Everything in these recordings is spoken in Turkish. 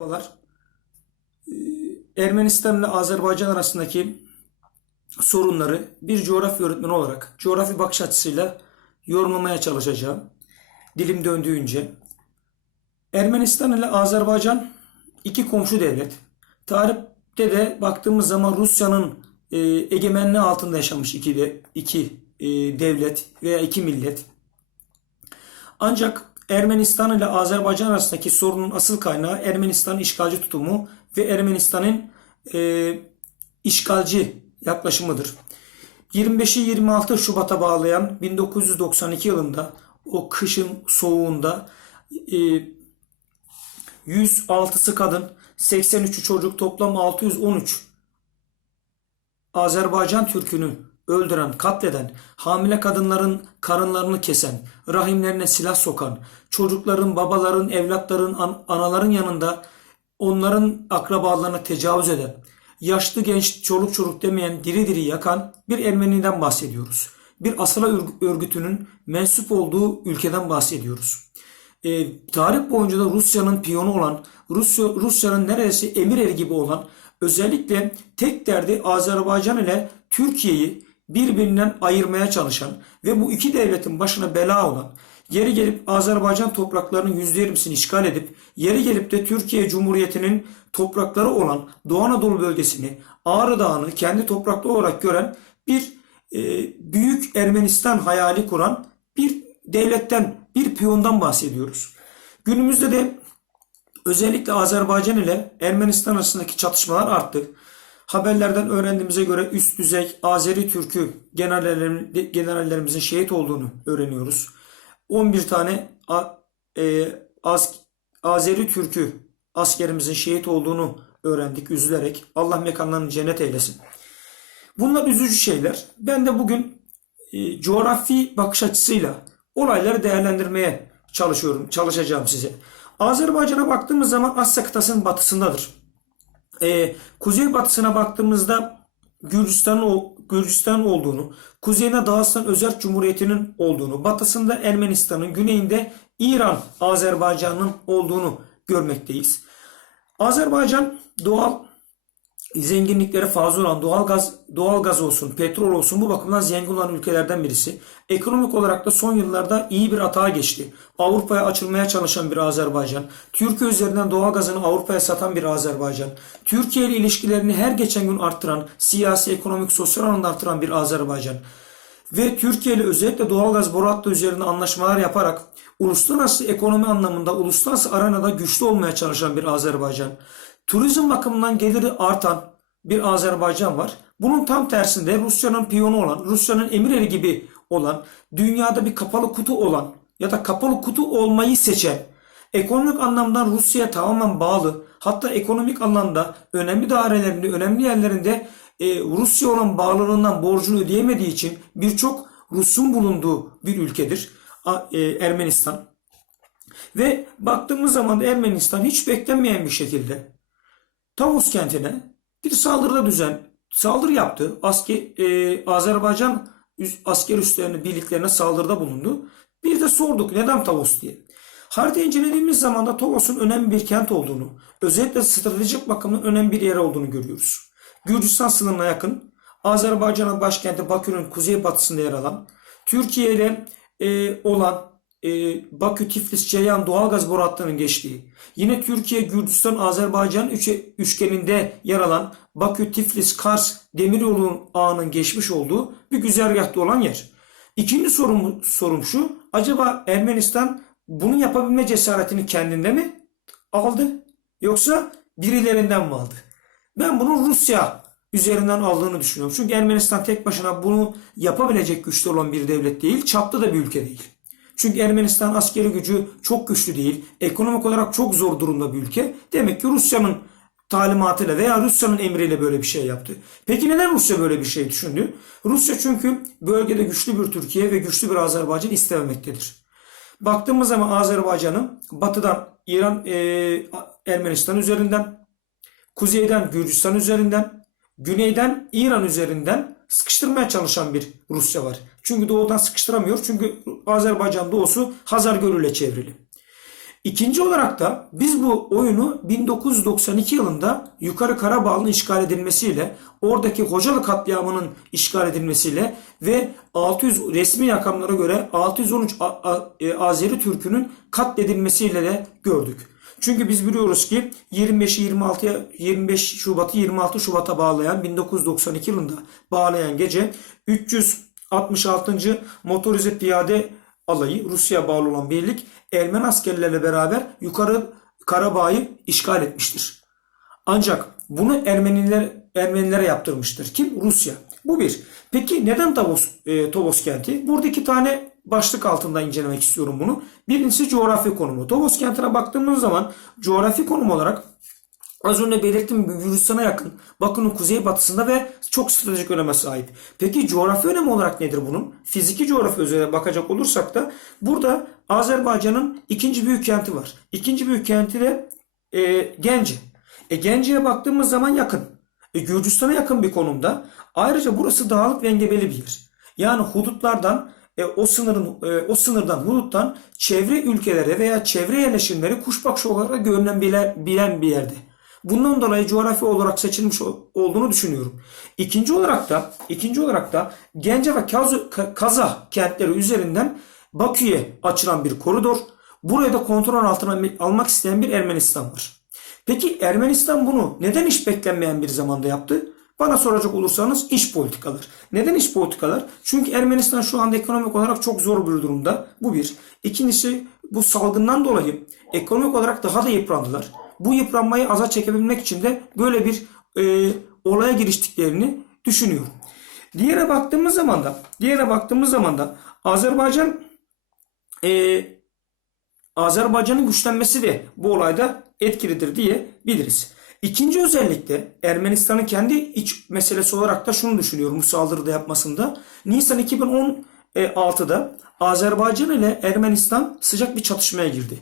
Merhabalar. Ee, Ermenistan ile Azerbaycan arasındaki sorunları bir coğrafya öğretmeni olarak coğrafi bakış açısıyla yorumlamaya çalışacağım. Dilim döndüğünce. Ermenistan ile Azerbaycan iki komşu devlet. Tarihte de baktığımız zaman Rusya'nın e, egemenliği altında yaşamış iki, iki e, devlet veya iki millet. Ancak Ermenistan ile Azerbaycan arasındaki sorunun asıl kaynağı Ermenistan'ın işgalci tutumu ve Ermenistan'ın e, işgalci yaklaşımıdır. 25'i 26 Şubat'a bağlayan 1992 yılında o kışın soğuğunda e, 106'sı kadın, 83'ü çocuk toplam 613 Azerbaycan Türk'ünü öldüren, katleden, hamile kadınların karınlarını kesen, rahimlerine silah sokan, çocukların, babaların, evlatların, an- anaların yanında onların akrabalarına tecavüz eden, yaşlı genç, çoluk çocuk demeyen diri diri yakan bir Ermeniden bahsediyoruz. Bir asıla örg- örgütünün mensup olduğu ülkeden bahsediyoruz. E, tarih boyunca da Rusya'nın piyonu olan, Rusya, Rusya'nın neredeyse emir eri gibi olan, özellikle tek derdi Azerbaycan ile Türkiye'yi birbirinden ayırmaya çalışan ve bu iki devletin başına bela olan, yeri gelip Azerbaycan topraklarının %20'sini işgal edip, yeri gelip de Türkiye Cumhuriyeti'nin toprakları olan Doğu Anadolu bölgesini, Ağrı Dağı'nı kendi toprakları olarak gören bir e, büyük Ermenistan hayali kuran bir devletten, bir piyondan bahsediyoruz. Günümüzde de özellikle Azerbaycan ile Ermenistan arasındaki çatışmalar arttı. Haberlerden öğrendiğimize göre üst düzey Azeri Türk'ü generallerim- generallerimizin şehit olduğunu öğreniyoruz. 11 tane e, Az- Azeri Türk'ü askerimizin şehit olduğunu öğrendik üzülerek. Allah mekanlarını cennet eylesin. Bunlar üzücü şeyler. Ben de bugün e, coğrafi bakış açısıyla olayları değerlendirmeye çalışıyorum, çalışacağım size. Azerbaycan'a baktığımız zaman Asya kıtasının batısındadır. E, kuzeybatısına baktığımızda Gürcistan Gürcistan olduğunu, kuzeyinde Dağıstan Özerk Cumhuriyeti'nin olduğunu, batısında Ermenistan'ın, güneyinde İran, Azerbaycan'ın olduğunu görmekteyiz. Azerbaycan doğal zenginlikleri fazla olan doğal gaz doğal gaz olsun, petrol olsun bu bakımdan zengin olan ülkelerden birisi. Ekonomik olarak da son yıllarda iyi bir atağa geçti. Avrupa'ya açılmaya çalışan bir Azerbaycan. Türkiye üzerinden doğal gazını Avrupa'ya satan bir Azerbaycan. Türkiye ile ilişkilerini her geçen gün arttıran, siyasi, ekonomik, sosyal anlamda arttıran bir Azerbaycan. Ve Türkiye ile özellikle doğalgaz boru hattı üzerinde anlaşmalar yaparak uluslararası ekonomi anlamında uluslararası arenada güçlü olmaya çalışan bir Azerbaycan. Turizm bakımından geliri artan bir Azerbaycan var. Bunun tam tersinde Rusya'nın piyonu olan, Rusya'nın emireri gibi olan, dünyada bir kapalı kutu olan ya da kapalı kutu olmayı seçen, ekonomik anlamdan Rusya'ya tamamen bağlı, hatta ekonomik anlamda önemli dairelerinde, önemli yerlerinde e, Rusya olan bağlılığından borcunu ödeyemediği için birçok Rus'un bulunduğu bir ülkedir e, Ermenistan. Ve baktığımız zaman Ermenistan hiç beklenmeyen bir şekilde Tavus kentine bir saldırıda düzen saldırı yaptı. Asker, e, Azerbaycan asker üslerine birliklerine saldırıda bulundu. Bir de sorduk neden Tavus diye. Harita incelediğimiz zaman da Tavos'un önemli bir kent olduğunu, özellikle stratejik bakımdan önemli bir yer olduğunu görüyoruz. Gürcistan sınırına yakın, Azerbaycan'ın başkenti Bakü'nün kuzeybatısında yer alan, Türkiye ile e, olan e, Bakü, Tiflis, Ceyhan doğalgaz boru hattının geçtiği, yine Türkiye, Gürcistan, Azerbaycan üçe- üçgeninde yer alan Bakü, Tiflis, Kars demiryolu ağının geçmiş olduğu bir güzergahta olan yer. İkinci sorum, sorum şu, acaba Ermenistan bunu yapabilme cesaretini kendinde mi aldı yoksa birilerinden mi aldı? Ben bunu Rusya üzerinden aldığını düşünüyorum. Çünkü Ermenistan tek başına bunu yapabilecek güçte olan bir devlet değil, çapta da bir ülke değil. Çünkü Ermenistan askeri gücü çok güçlü değil, ekonomik olarak çok zor durumda bir ülke. Demek ki Rusya'nın talimatıyla veya Rusya'nın emriyle böyle bir şey yaptı. Peki neden Rusya böyle bir şey düşündü? Rusya çünkü bölgede güçlü bir Türkiye ve güçlü bir Azerbaycan istememektedir. Baktığımız zaman Azerbaycan'ın batıdan İran, e, Ermenistan üzerinden, kuzeyden Gürcistan üzerinden, güneyden İran üzerinden sıkıştırmaya çalışan bir Rusya var. Çünkü doğudan sıkıştıramıyor. Çünkü Azerbaycan doğusu Hazar Gölü ile çevrili. İkinci olarak da biz bu oyunu 1992 yılında Yukarı Karabağ'ın işgal edilmesiyle, oradaki Hocalı katliamının işgal edilmesiyle ve 600 resmi rakamlara göre 613 A- A- e, Azeri Türk'ünün katledilmesiyle de gördük. Çünkü biz biliyoruz ki 25 26 25 Şubat'ı 26 Şubat'a bağlayan 1992 yılında bağlayan gece 366. Motorize Piyade Alayı Rusya bağlı olan birlik Ermeni askerlerle beraber yukarı Karabağ'ı işgal etmiştir. Ancak bunu Ermeniler Ermenilere yaptırmıştır. Kim? Rusya. Bu bir. Peki neden Tavos, e, Tovos kenti? Burada iki tane başlık altında incelemek istiyorum bunu. Birincisi coğrafi konumu. Tovos kentine baktığımız zaman coğrafi konum olarak Az önce belirttiğim gibi Gürcistan'a yakın, Bakü'nün kuzeybatısında ve çok stratejik öneme sahip. Peki coğrafi önemi olarak nedir bunun? Fiziki coğrafi özelliğe bakacak olursak da burada Azerbaycan'ın ikinci büyük kenti var. İkinci büyük kenti de e, Gence. E, Gence'ye baktığımız zaman yakın. E, Gürcistan'a yakın bir konumda. Ayrıca burası dağlık ve engebeli bir yer. Yani hudutlardan e, o sınırın e, o sınırdan huduttan çevre ülkelere veya çevre yerleşimleri kuşbakşı olarak görünebilen bilen bir yerde. Bundan dolayı coğrafi olarak seçilmiş ol- olduğunu düşünüyorum. İkinci olarak da ikinci olarak da Gence ve Kaz- Ka- Kazah kentleri üzerinden Bakü'ye açılan bir koridor. Buraya da kontrol altına almak isteyen bir Ermenistan var. Peki Ermenistan bunu neden hiç beklenmeyen bir zamanda yaptı? Bana soracak olursanız iş politikalar. Neden iş politikalar? Çünkü Ermenistan şu anda ekonomik olarak çok zor bir durumda. Bu bir. İkincisi bu salgından dolayı ekonomik olarak daha da yıprandılar. Bu yıpranmayı aza çekebilmek için de böyle bir e, olaya giriştiklerini düşünüyorum. Diğere baktığımız zaman da diğere baktığımız zaman da Azerbaycan e, Azerbaycan'ın güçlenmesi de bu olayda etkilidir diye biliriz. İkinci özellik de Ermenistan'ın kendi iç meselesi olarak da şunu düşünüyorum bu saldırıda yapmasında. Nisan 2016'da Azerbaycan ile Ermenistan sıcak bir çatışmaya girdi.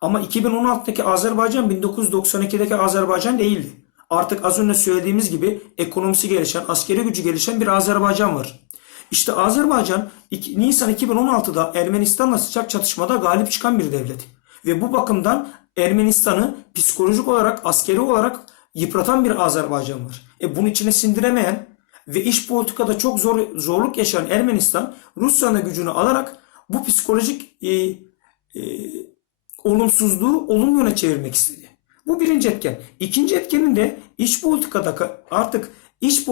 Ama 2016'daki Azerbaycan 1992'deki Azerbaycan değildi. Artık az önce söylediğimiz gibi ekonomisi gelişen, askeri gücü gelişen bir Azerbaycan var. İşte Azerbaycan Nisan 2016'da Ermenistan'la sıcak çatışmada galip çıkan bir devlet. Ve bu bakımdan Ermenistan'ı psikolojik olarak, askeri olarak yıpratan bir Azerbaycan var. E bunun içine sindiremeyen ve iş politikada çok zor zorluk yaşayan Ermenistan Rusya'nın gücünü alarak bu psikolojik e, e, olumsuzluğu olumlu yöne çevirmek istedi. Bu birinci etken. İkinci etkenin de iç politikadaki artık iç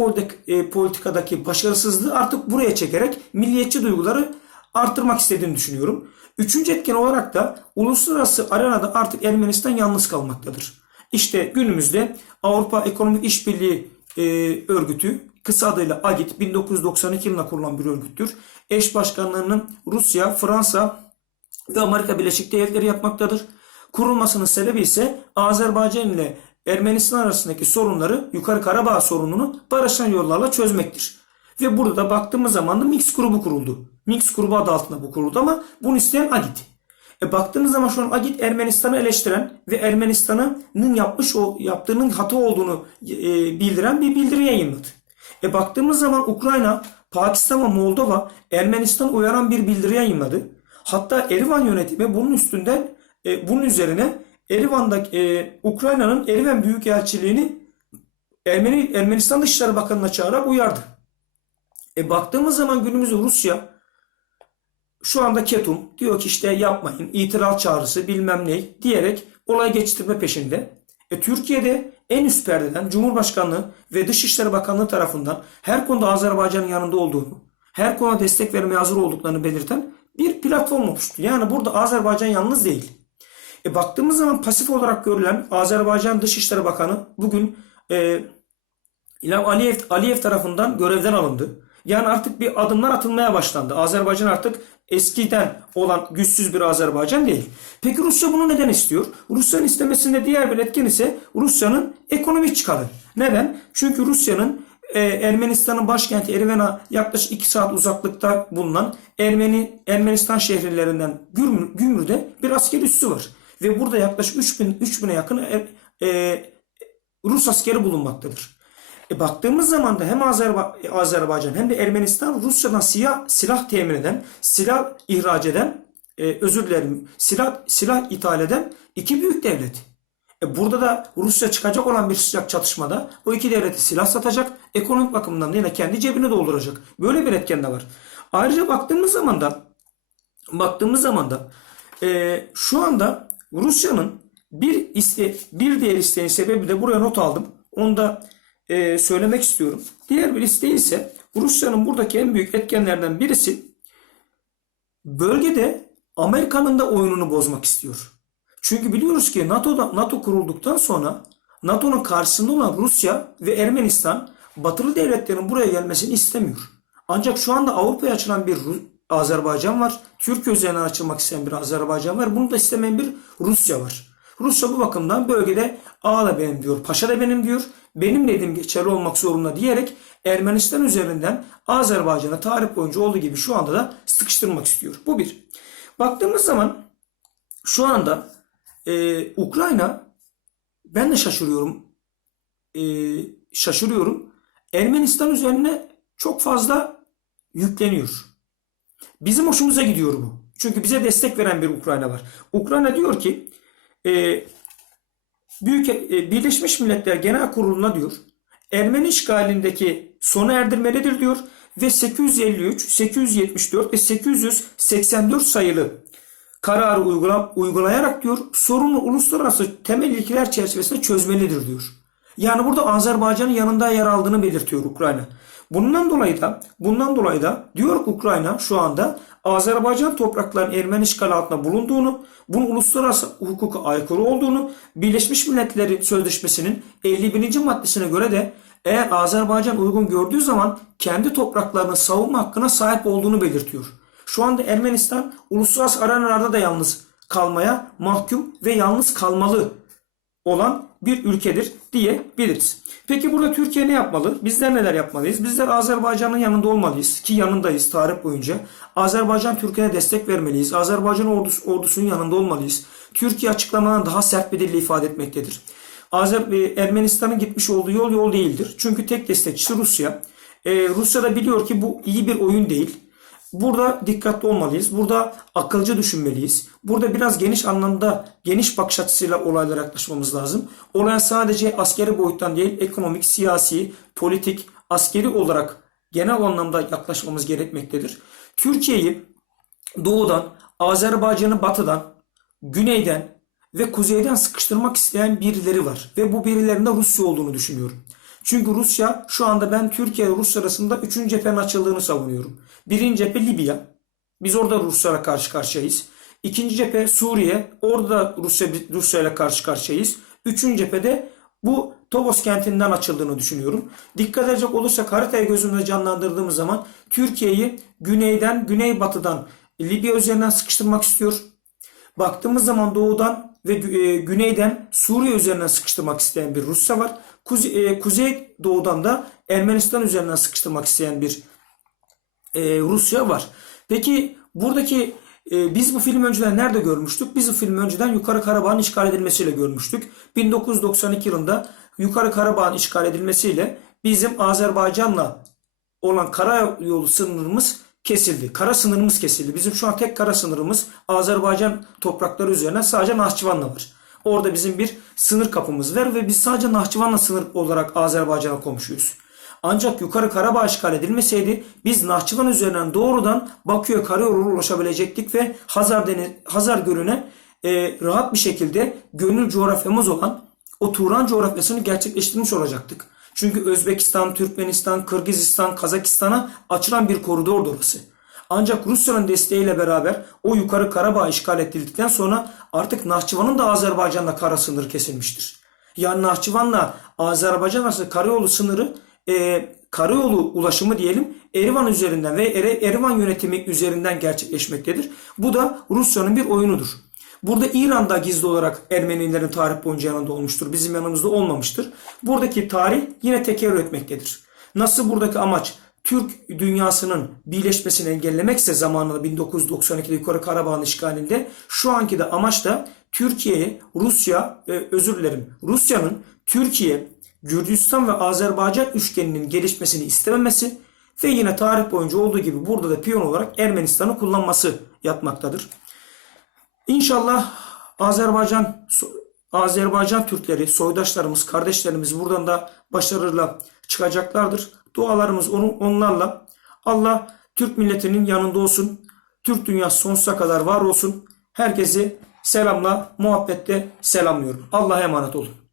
e, politikadaki başarısızlığı artık buraya çekerek milliyetçi duyguları arttırmak istediğini düşünüyorum. Üçüncü etken olarak da uluslararası arenada artık Ermenistan yalnız kalmaktadır. İşte günümüzde Avrupa Ekonomik İşbirliği e, Örgütü kısa adıyla AGİT 1992 yılında kurulan bir örgüttür. Eş başkanlığının Rusya, Fransa, ve Amerika Birleşik Devletleri yapmaktadır. Kurulmasının sebebi ise Azerbaycan ile Ermenistan arasındaki sorunları, Yukarı Karabağ sorununu barışan yollarla çözmektir. Ve burada da baktığımız zaman da Mix grubu kuruldu. Mix grubu adı altında bu kuruldu ama bunu isteyen AGİT. E baktığınız zaman şu an AGİT Ermenistan'ı eleştiren ve Ermenistan'ın yapmış o yaptığının hata olduğunu e, bildiren bir bildiri yayınladı. E baktığımız zaman Ukrayna, Pakistan ve Moldova Ermenistan uyaran bir bildiri yayınladı. Hatta Erivan yönetimi bunun üstünden e, bunun üzerine Erivan'daki e, Ukrayna'nın Erivan Büyükelçiliğini Ermeni Ermenistan Dışişleri Bakanı'na çağırarak uyardı. E baktığımız zaman günümüzde Rusya şu anda ketum diyor ki işte yapmayın itiraz çağrısı bilmem ne diyerek olay geçirme peşinde. E Türkiye'de en üst perdeden Cumhurbaşkanlığı ve Dışişleri Bakanlığı tarafından her konuda Azerbaycan'ın yanında olduğunu, her konuda destek vermeye hazır olduklarını belirten bir platform oluştu. Yani burada Azerbaycan yalnız değil. E baktığımız zaman pasif olarak görülen Azerbaycan Dışişleri Bakanı bugün e, İlham Aliyev, Aliyev tarafından görevden alındı. Yani artık bir adımlar atılmaya başlandı. Azerbaycan artık eskiden olan güçsüz bir Azerbaycan değil. Peki Rusya bunu neden istiyor? Rusya'nın istemesinde diğer bir etken ise Rusya'nın ekonomik çıkarı. Neden? Çünkü Rusya'nın e, Ermenistan'ın başkenti Erivan'a yaklaşık 2 saat uzaklıkta bulunan Ermeni Ermenistan şehirlerinden Gümrü, Gümrü'de bir askeri üssü var. Ve burada yaklaşık 3000 3000'e yakın e, e, Rus askeri bulunmaktadır. E baktığımız zaman da hem Azerba- Azerbaycan hem de Ermenistan Rusya'dan siyah, silah temin eden, silah ihraç eden e, özür dilerim silah silah ithal eden iki büyük devlet. E burada da Rusya çıkacak olan bir sıcak çatışmada o iki devleti silah satacak. Ekonomik bakımdan da yine kendi cebini dolduracak. Böyle bir etken de var. Ayrıca baktığımız zaman da baktığımız zaman da e, şu anda Rusya'nın bir iste, bir diğer isteğin sebebi de buraya not aldım. Onu da e, söylemek istiyorum. Diğer bir isteği ise Rusya'nın buradaki en büyük etkenlerden birisi bölgede Amerika'nın da oyununu bozmak istiyor. Çünkü biliyoruz ki NATO'da NATO kurulduktan sonra NATO'nun karşısında olan Rusya ve Ermenistan batılı devletlerin buraya gelmesini istemiyor. Ancak şu anda Avrupa'ya açılan bir Azerbaycan var. Türkiye üzerinden açılmak isteyen bir Azerbaycan var. Bunu da istemeyen bir Rusya var. Rusya bu bakımdan bölgede A da benim diyor, Paşa da benim diyor. Benim dediğim geçerli olmak zorunda diyerek Ermenistan üzerinden Azerbaycan'a tarih boyunca olduğu gibi şu anda da sıkıştırmak istiyor. Bu bir. Baktığımız zaman şu anda e, Ukrayna ben de şaşırıyorum. E, şaşırıyorum. Ermenistan üzerine çok fazla yükleniyor. Bizim hoşumuza gidiyor bu. Çünkü bize destek veren bir Ukrayna var. Ukrayna diyor ki e, Büyük e, Birleşmiş Milletler Genel Kurulu'na diyor Ermeni işgalindeki sona erdirmelidir diyor ve 853, 874 ve 884 sayılı kararı uygula, uygulayarak diyor sorunu uluslararası temel ilkeler çerçevesinde çözmelidir diyor. Yani burada Azerbaycan'ın yanında yer aldığını belirtiyor Ukrayna. Bundan dolayı da bundan dolayı da diyor Ukrayna şu anda Azerbaycan topraklarının Ermeni işgal altında bulunduğunu, bunun uluslararası hukuka aykırı olduğunu, Birleşmiş Milletler Sözleşmesi'nin 51. maddesine göre de eğer Azerbaycan uygun gördüğü zaman kendi topraklarını savunma hakkına sahip olduğunu belirtiyor. Şu anda Ermenistan uluslararası arenalarda da yalnız kalmaya mahkum ve yalnız kalmalı olan bir ülkedir diyebiliriz. Peki burada Türkiye ne yapmalı? Bizler neler yapmalıyız? Bizler Azerbaycan'ın yanında olmalıyız ki yanındayız tarih boyunca. Azerbaycan Türkiye'ye destek vermeliyiz. Azerbaycan ordusu, ordusunun yanında olmalıyız. Türkiye açıklamalarını daha sert bir dille ifade etmektedir. Azer, e, Ermenistan'ın gitmiş olduğu yol yol değildir. Çünkü tek destekçisi Rusya. E, Rusya da biliyor ki bu iyi bir oyun değil. Burada dikkatli olmalıyız. Burada akılcı düşünmeliyiz. Burada biraz geniş anlamda, geniş bakış açısıyla olaylara yaklaşmamız lazım. Olaya sadece askeri boyuttan değil, ekonomik, siyasi, politik, askeri olarak genel anlamda yaklaşmamız gerekmektedir. Türkiye'yi doğudan, Azerbaycan'ı batıdan, güneyden ve kuzeyden sıkıştırmak isteyen birileri var. Ve bu birilerinde Rusya olduğunu düşünüyorum. Çünkü Rusya şu anda ben Türkiye Rusya arasında 3. cephenin açıldığını savunuyorum. Birinci cephe Libya. Biz orada Ruslara karşı karşıyayız. İkinci cephe Suriye. Orada da Rusya, Rusya ile karşı karşıyayız. Üçüncü cephede bu Tovos kentinden açıldığını düşünüyorum. Dikkat edecek olursak haritayı gözümüzde canlandırdığımız zaman Türkiye'yi güneyden, güneybatıdan Libya üzerinden sıkıştırmak istiyor. Baktığımız zaman doğudan ve e, güneyden Suriye üzerinden sıkıştırmak isteyen bir Rusya var. Kuze, kuzey doğudan da Ermenistan üzerinden sıkıştırmak isteyen bir e, Rusya var. Peki buradaki e, biz bu filmi önceden nerede görmüştük? Biz bu filmi önceden Yukarı Karabağ'ın işgal edilmesiyle görmüştük. 1992 yılında Yukarı Karabağ'ın işgal edilmesiyle bizim Azerbaycan'la olan karayolu sınırımız kesildi. Kara sınırımız kesildi. Bizim şu an tek kara sınırımız Azerbaycan toprakları üzerine sadece Nahçıvan'la var. Orada bizim bir sınır kapımız var ve biz sadece Nahçıvan'la sınır olarak Azerbaycan'a komşuyuz. Ancak yukarı Karabağ işgal edilmeseydi biz Nahçıvan üzerinden doğrudan Bakü'ye karayoluyla ulaşabilecektik ve Hazar, Deniz, Hazar Gölü'ne e, rahat bir şekilde gönül coğrafyamız olan o Turan coğrafyasını gerçekleştirmiş olacaktık. Çünkü Özbekistan, Türkmenistan, Kırgızistan, Kazakistan'a açılan bir koridordu orası. Ancak Rusya'nın desteğiyle beraber o yukarı Karabağ işgal edildikten sonra artık Nahçıvan'ın da Azerbaycan'la kara sınırı kesilmiştir. Yani Nahçıvan'la Azerbaycan arasında karayolu sınırı e, karayolu ulaşımı diyelim Erivan üzerinden ve Erivan yönetimi üzerinden gerçekleşmektedir. Bu da Rusya'nın bir oyunudur. Burada İran'da gizli olarak Ermenilerin tarih boyunca yanında olmuştur. Bizim yanımızda olmamıştır. Buradaki tarih yine tekerrür etmektedir. Nasıl buradaki amaç Türk dünyasının birleşmesini engellemekse zamanında 1992'de Yukarı Karabağ'ın işgalinde şu anki de amaç da Türkiye'ye Rusya e, özür dilerim Rusya'nın Türkiye, Gürcistan ve Azerbaycan üçgeninin gelişmesini istememesi ve yine tarih boyunca olduğu gibi burada da piyon olarak Ermenistan'ı kullanması yatmaktadır. İnşallah Azerbaycan Azerbaycan Türkleri, soydaşlarımız, kardeşlerimiz buradan da başarıyla çıkacaklardır. Dualarımız onun, onlarla. Allah Türk milletinin yanında olsun. Türk dünyası sonsuza kadar var olsun. Herkesi selamla, muhabbetle selamlıyorum. Allah'a emanet olun.